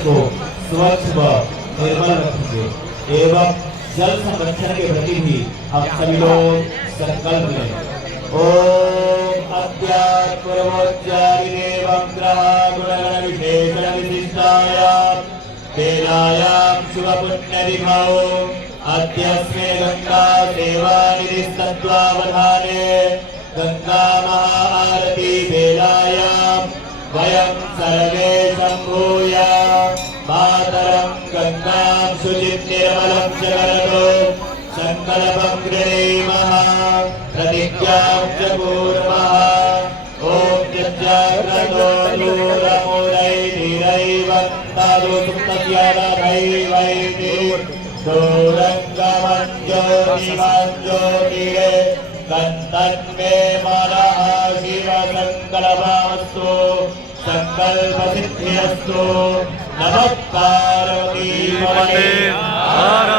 को स्वच्छ व निर्मल रखेंगे एवं जल संरक्षण के प्रति भी हम सभी लोग संकल्प लें। ओम अद्यात्मोच्चारिदेवं ग्रह गुणगण विशेषण विशिष्टायां वेलायां शुभ पुण्य दिखाओ अद्यस्मे गंगा सेवा निधिस्तत्वावधाने गंगा महाआरती वेलायां वयं सर्वे सम्भूय मातरं गंगां शुचिं निर्मलं च करोतु संकल्पं गृह्णीमः प्रतिज्ञां च कुर्मः। ॐ यज्जाग्रतो दूरमुदैरैवन्तादु सुप्तस्यादैवैति दूरङ्गमं ज्योतिरे तन्मे मनः शिवसङ्कल्पमस्तु संकल्पसिद्धिरस्तु। नमः पार्वतीपते हर